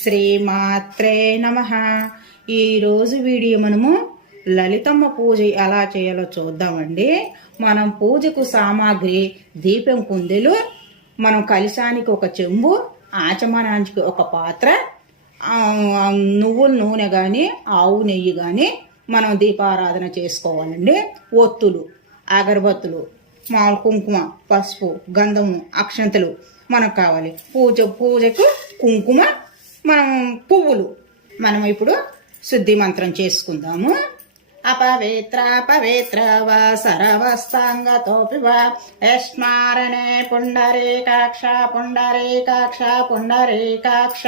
శ్రీమాత్రే నమ. ఈరోజు వీడియో మనము లలితమ్మ పూజ ఎలా చేయాలో చూద్దామండి. మనం పూజకు సామాగ్రి దీపం కుందెలు మనం కలిశానికి ఒక చెంబు ఆచమనానికి ఒక పాత్ర నువ్వుల నూనె కానీ ఆవు నెయ్యి కానీ మనం దీపారాధన చేసుకోవాలండి. ఒత్తులు అగరబత్తులు మామూలు కుంకుమ పసుపు గంధము అక్షంతలు మనకు కావాలి. పూజ పూజకు కుంకుమ మనం పువ్వులు. మనం ఇప్పుడు శుద్ధి మంత్రం చేసుకుందాము. అపవిత్ర పవిత్ర వా సరవస్తాంగతోపి వా. యస్మారణే పుండరీకాక్ష పుండరీకాక్ష పుండరీకాక్ష.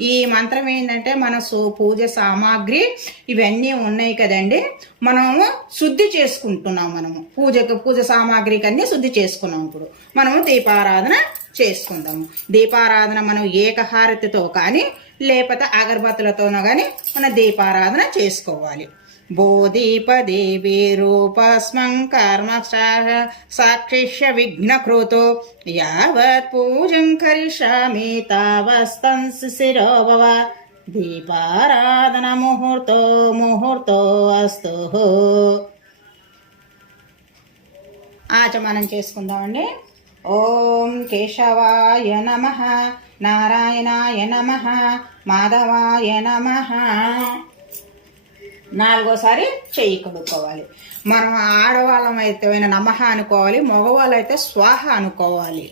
ఈ మంత్రం ఏంటంటే మన సో పూజ సామాగ్రి ఇవన్నీ ఉన్నాయి కదండి. మనము శుద్ధి చేసుకుంటున్నాం మనము. పూజకు పూజ సామాగ్రికి అన్నీ శుద్ధి చేసుకున్నాం ఇప్పుడు. మనము దీపారాధన చేసుకుందాము దీపారాధన మనం ఏకహారతితో కానీ లేకపోతే అగరబత్తులతోనో కానీ మన దీపారాధన చేసుకోవాలి. బోధీపదేవి రూపస్మం కర్మ సాక్షిష్య విఘ్నకృతో యావత్ పూజం కరిష్యామి తావస్తం శిరోభవ దీపారాధన ముహూర్తో ముహూర్తో అస్తు. ఆచమనం చేసుకుందామండి. ఓం కేశవాయ నమ నారాయణాయ నమ మాధవాయ నమ. నాలుగోసారి చెయ్యి కడుక్కోవాలి. మనం ఆడవాళ్ళం అయితే నమః అనుకోవాలి మగవాళ్ళు అయితే స్వాహ అనుకోవాలి.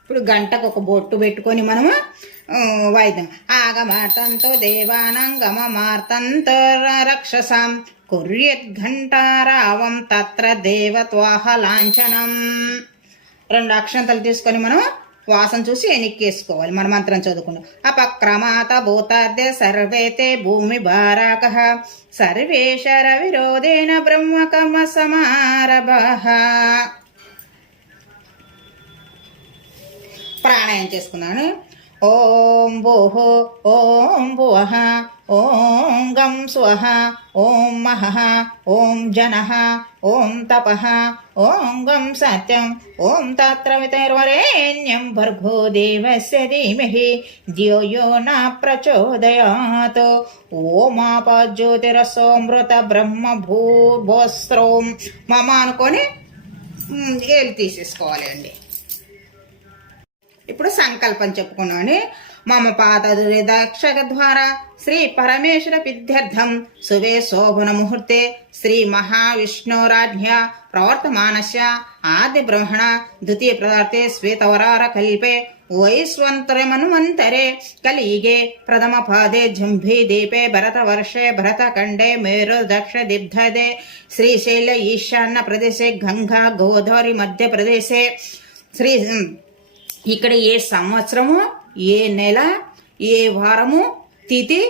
ఇప్పుడు గంటకు ఒక బొట్టు పెట్టుకొని మనము వైద్యం వాయిద్యం. ఆగమార్తంతో దేవానంగమ మార్తంతో రక్షసాం కుర్యత్ ఘంటారావం తత్ర దేవత్వాహ లాంఛనం. రెండు అక్షంతలు తీసుకొని మనం వాసన చూసి ఎనిక్కేసుకోవాలి. మన మంత్రం చదువుకున్నాం అపక్రమాత భూతాద్య సర్వేతే భూమి భారాక. సర్వేశ రవిరోధేన బ్రహ్మకమ సమారభ. ప్రాణాయం చేసుకున్నాను ఓం భూః ఓం భువః ఓం గం స్వః ఓం మహః ఓం జనః ఓం తపః ఓం గం సత్యం ఓం తత్ర వితర్వరేణ్యం భర్గో దేవస్య ధీమహి ధియో యో న ప్రచోదయాత్. ఓమాపజ్యోతిరసోమృత బ్రహ్మ భూర్భోస్త్రోం మమ అనుకొని ఉమ్, ఏలు తీసేసుకోవాలి అండి. ఇప్పుడు సంకల్పం చెప్పుకున్నాను మమ పాద దక్షక ద్వారా శ్రీ పరమేశ్వర విద్యర్థం శుభే శోభన ముహూర్తే శ్రీ మహావిష్ణురాజ్ఞ ప్రవర్తమానస్య ఆది బ్రహ్మణ ద్వితీయ పదార్థే శ్వేతవరార కల్పే వైశ్వంతరమన్వంతరే కలియుగే ప్రథమ పాదే జంభీ దీపే భరత వర్షే భరత ఖండే మేరు దక్ష దిగ్ధదే ఇక్కడ ఏ సంవత్సరము ఏ నెల ఏ వారము తిథి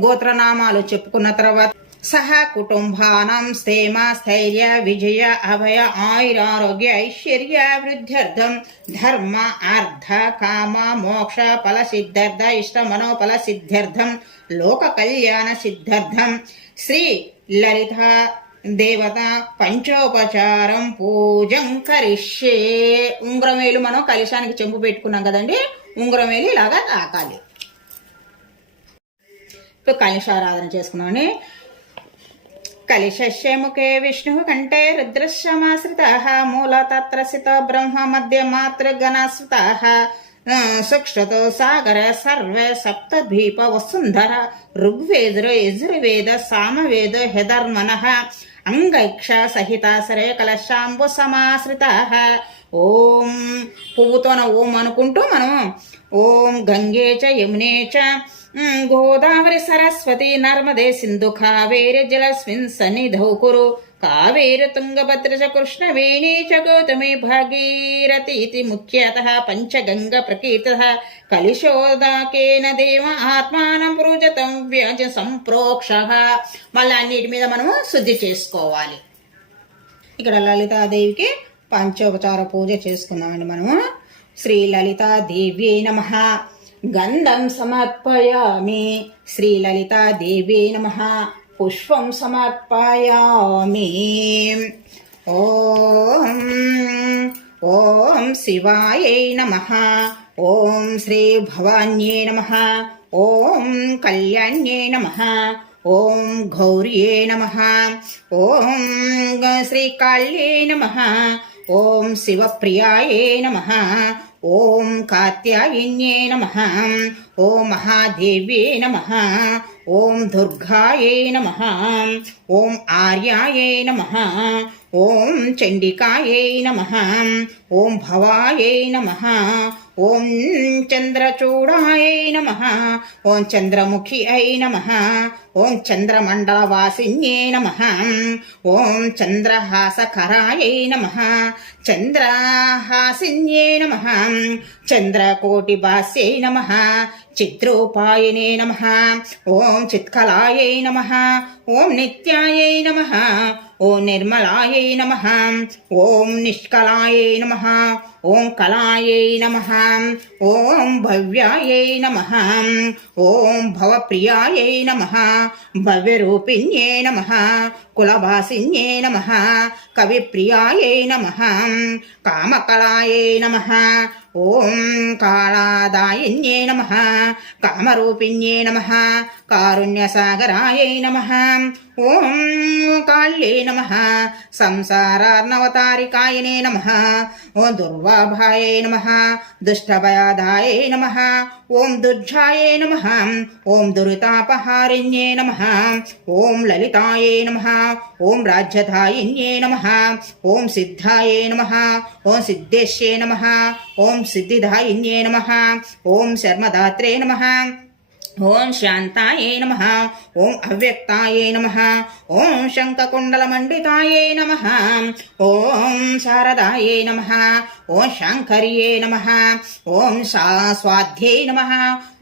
గోత్రనామాలు చెప్పుకున్న తర్వాత సహా కుటుంబానం స్థేమ స్థైర్య విజయ అభయ ఆయురారోగ్య ఐశ్వర్య వృద్ధ్యర్థం ధర్మ అర్థ కామ మోక్ష ఫల సిద్ధార్థ ఇష్ట మనోఫల సిద్ధ్యర్థం లోక కళ్యాణ సిద్ధార్థం శ్రీ లలిత దేవత పంచోపచారం పూజం కరిష్యే. ఉంగరమేలు మనం కలిశానికి చెంపు పెట్టుకున్నాం కదండి ఉంగరమేలు ఇలాగా తాకాలి. ఇప్పుడు కలశారాధన చేసుకున్నామని కలిశముఖే విష్ణు కంఠే రుద్రశ్రమాశ్రిత మూలతత్రసిత బ్రహ్మ మధ్య మాతృగణస్వత సుక్షతో సాగర సర్వ భీప వసుంధర ఋగ్వేద యజుర్వేద సామవేద హెదర్మన అంగైక్ష సహిత సరే కలశాంబు సమాశ్రిత ఓం పువ్వుతోన ఓం అనుకుంటూ మనం ఓం గంగే చ యమునే చ గోదావరి సరస్వతి నర్మదే సింధు కావేరి జలస్మిన్ సన్నిధౌ కురు. కావేరి తుంగభద్ర చ కృష్ణవేణీ చ గౌతమి భాగీరథి ఇది ముఖ్యత పంచగంగ ప్రకీర్త. కలిశోదాకేన దేవ ఆత్మానం పూజతం వ్యాజ సంప్రోక్ష. మళ్ళీ అన్నిటి మీద మనము శుద్ధి చేసుకోవాలి. ఇక్కడ లలితాదేవికి పంచోపచార పూజ చేసుకుందామండి మనము. శ్రీ లలితాదేవ్యై నమ. గంధం సమర్పయామి. శ్రీ లలితాదేవ్యై నమ. పుష్పం సమర్పయామి. ఓం ఓం శివాయై నమ. ఓం శ్రీ భవాన్యే నమ. ఓం కళ్యాణ్యే నమ. ఓం గౌర్యే నమ. ఓం శ్రీకాళ్యే నమ. ఓం శివప్రియాయే నమ. ఓం కాత్యాయన్యే నమ. ఓం మహాదేవ్యే నమ. ఓం దుర్గాయే నమ. ఓం ఆర్యాయే నమ. ఓం చండికాయై నమ. ఓం భవాయై నమ. ఓం చంద్రచూడాయ నమ. ఓం చంద్రముఖి అయి నమ. ఓం చంద్రమండలవాసిన్యే నమ. ఓం చంద్రహాసకరాయ నమ. చంద్రహాసిన్యే నమ. చంద్రకోటిభాస్యై నమ. చిత్రూపాయనే నమ. ఓం చిత్కలాయై నమ. ఓం నిత్యాయై నమ. ఓం నిర్మలాయై నమ. ఓం నిష్కలాయై నమ. ఓం కళాయై నమ. ఓం భవ్యాయై నమ. ఓం భవప్రియాయై నమ. భవ్యరూపిణ్యే నమ. కులవాసిన్యే నమ. కవిప్రియాయై నమ. కామకళాయై నమ. ఓం కాళాదాయిన్యే నమ కామరూపిణ్యే నమ కారుణ్యసాగరాయై నమ ఓం కాళ్యే నమ సంసారార్ణవతారికాయనే నమ ఓ దుర్వాభాయే నమ దుష్టభయాదాయే నమ ఓం దుర్జాయే నమ. ఓం దురితాపహారిణ్యే నమ. ఓం లలితాయే నమ. ఓం రాజ్యధాయిన్యే నమ. ఓం సిద్ధాయే నమ. ఓం సిద్ధేశ్యే నమ. ఓం సిద్ధిధాయిన్యే నమ. ఓం శర్మదాత్రే నమ. ఓం శాంతాయే నమ ఓం అవ్యక్తాయే నమ ఓం శంఖకుండలమండితాయే నమ ఓం శారదాయే నమ ఓం శంకర్యే నమ ఓం స్వాధ్యే నమ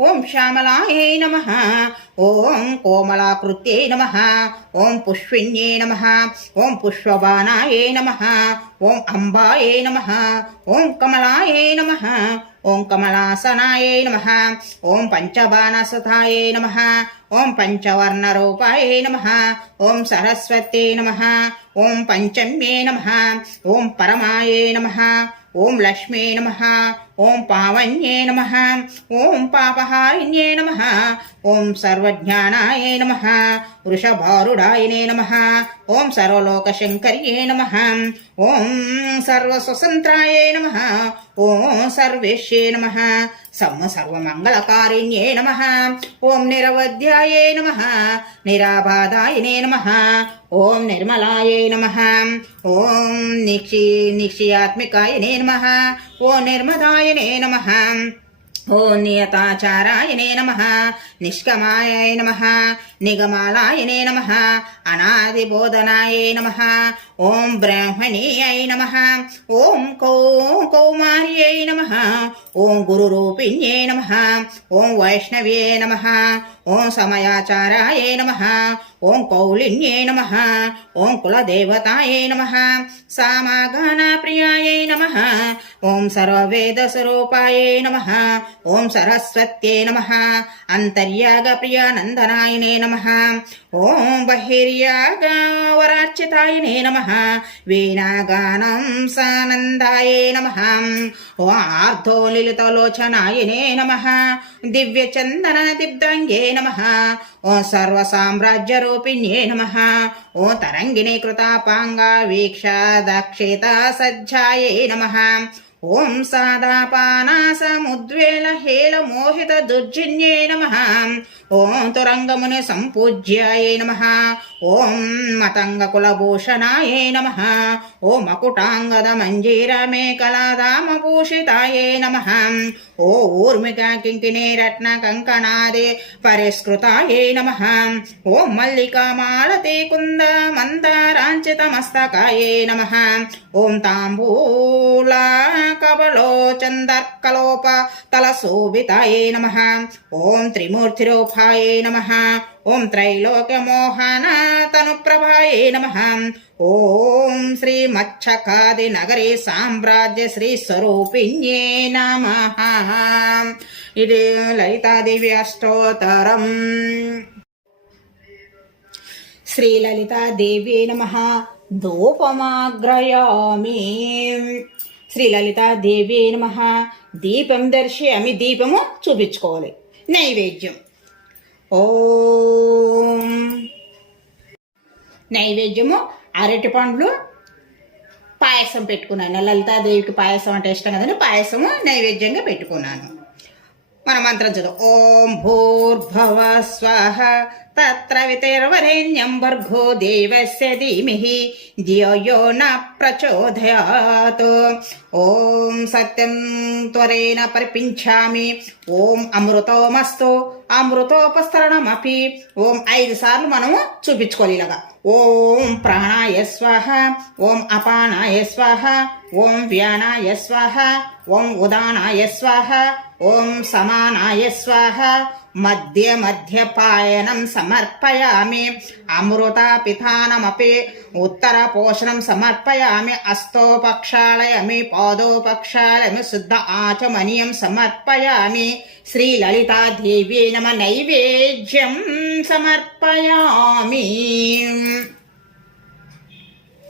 ఓం శ్యామలాయే నమ ఓం కోమలాకృత్యే నమ ఓం పుష్పిణ్యే నమ ఓం పుష్పవానాయే నమ ఓం అంబాయే నమ ఓం కమలాయే నమ ఓం కమలాసనాయే నమ. ఓం పంచబాణసతాయే నమ. ఓం పంచవర్ణరూపాయే నమ. ఓం సరస్వత్యై నమ. ఓం పంచమ్యే నమ. ఓం పరమాయే నమ. ఓం లక్ష్మీ నమ. ఓం పావన్యే నమ. ఓం పాపహారిణ్యే నమ. ఓం సర్వజ్ఞానాయ నమ. వృషభారుడాయనే నమ. ఓం సర్వలోకశంకర్యే నమ. ఓం సర్వస్వతంత్రాయ నమ. ఓం సర్వేష్యే నమ. సమ్మ సర్వమంగళకారిణ్యే నమ. ఓం నిరవధ్యాయే నమ. నిరాబాధాయనే నమ. ఓం నిర్మలాయ నమ. ఓం నిక్షి నిక్షయాత్మికాయనే నమ. ఓ నిర్మదాయనే నమ. ఓ నియతాచారాయనే నమ. నిష్కమాయ నమ. నిగమాలాయనే నమ. అనాదిబోధనాయ నమ. ఓం బ్రహ్మణీయై నమ. ఓం కౌ కౌమార్యై నమ. ఓం గురురూపిణ్యై నమ. ఓం వైష్ణవ్యే నమ. ఓం సమయాచారాయ నమ. ఓం కౌలిన్యే నమ. ఓం కులదేవతాయే నమ. సామాగానప్రియాయ నమ. ఓం సర్వవేదస్వరూపాయ నమ. ఓం సరస్వత్యే నమ. అంతర్యాగప్రియానందనాయనే నమ. ఓం బహిర్యాగవరార్చితాయనే నమ. వీణాగానం సానందాయ నమ. ఓ ఆర్ధోలితలోచనాయనే నమ. దివ్యచందన దిబ్దాంగే నమ. ఓ సర్వసామ్రాజ్యరూపిణ్యే నమ. ఓ తరంగిణీ కృతాపాంగా వీక్ష దక్షిత సజ్జాయే నమ. ఓం సాదాపానాసముద్వేల హేల మోహిత దుర్జిన్యే నమ. ఓం తురంగముని సంపూజ్యాయ నమ. ఓం మతంగ కులభూషణాయ నమ. ఓ మకుటాంగద మంజీర మేకలాదామభూషితాయ నమ. ఓ ఊర్మిక కింకిణీ రత్న కంకణాదే పరిష్కృతాయ నమ. ఓం మల్లికామాలతే కుంద మందారాంచిత మస్తకాయ నమ. ఓం తాంబూల కబలో చందర్కలోప తల తలశోభితాయే నమ. ఓం త్రిమూర్తిరూపాయే నమ. ఓం త్రైలోక్యమోహన తనుప్రభాయే నమ. ఓం శ్రీ మచ్చకాది నగరే సామ్రాజ్య శ్రీ స్వరూపిణ్యే నమ. ఇది లలితాదేవి అష్టోత్తరం. శ్రీలలితాదేవి నమ. ధూపమాగ్రయామి. శ్రీ లలితాదేవి నమ. దీపం దర్శయామి. దీపము చూపించుకోవాలి. నైవేద్యం. ఓం. నైవేద్యము అరటి పండ్లు పాయసం పెట్టుకున్నాను. లలితాదేవికి పాయసం అంటే ఇష్టం కదండి పాయసము నైవేద్యంగా పెట్టుకున్నాను. మన మంత్రం చదువు. ఓం భూర్భవ స్వహ తత్ర వితైర్వరేణ్యం భర్గో దేవస్య ధీమిహి ధియో న ప్రచోదయాత్. ఓం సత్యం త్వరేణ పరిపించామి ఓం అమృతోమస్తు అమృతోపస్తరణమపి. ఓం ఐదు సార్లు మనము చూపించుకోవాలి ఇలాగా. ఓం ప్రాణాయ స్వాహ ఓం అపానాయ స్వాహ ఓం వ్యానాయ స్వాహ ఓం ఉదానాయ స్వాహ ఓం సమానాయ స్వాహ. మధ్య మధ్య పాయనం సమర్పయామి. అమృత పిథానమపి ఉత్తర పోషణం సమర్పయామి. అస్తోపక్షాళయమి పాదోపక్షాళయమి శుద్ధ ఆచమనీయం సమర్పయామి. శ్రీ లలితాదేవి నమ నైవేద్యం సమర్పయామి.